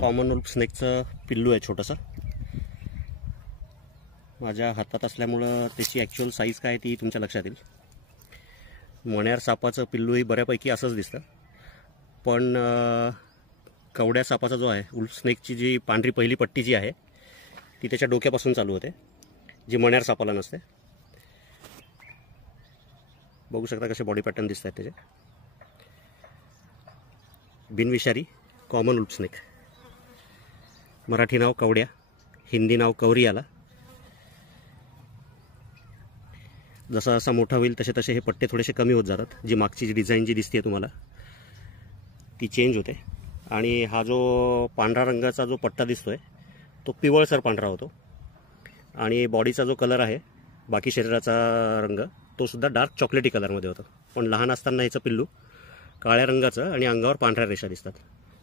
Common wolf स्नेकचं पिल्लू आहे छोटंसं. माझ्या हातात असल्यामुळं त्याची ॲक्च्युअल साईज काय ती तुमच्या लक्षात येईल. मण्यार सापाचं पिल्लूही बऱ्यापैकी असंच दिसतं, पण कवड्या सापाचा जो आहे, वुल्फ स्नेकची जी पांढरी पहिली पट्टी जी आहे ती त्याच्या डोक्यापासून चालू होते, जी मण्यार सापाला नसते. बघू शकता कसे बॉडी पॅटर्न दिसत आहेत त्याचे. बिनविषारी कॉमन वुल्फ स्नेक, मराठी नाव कवड्या, हिंदी नाव कवरियाला. जसा जसा मोठा होईल तसे तसे हे पट्टे थोडेसे कमी होत जातात. जी मागची जी डिझाईन जी दिसते तुम्हाला ती चेंज होते. आणि हा जो पांढरा रंगाचा जो पट्टा दिसतोय तो पिवळसर पांढरा होतो. आणि बॉडीचा जो कलर आहे, बाकी शरीराचा रंग, तो सुद्धा डार्क चॉकलेटी कलरमध्ये होतो. पण लहान असताना ह्याचं पिल्लू काळ्या रंगाचं आणि अंगावर पांढऱ्या रेषा दिसतात.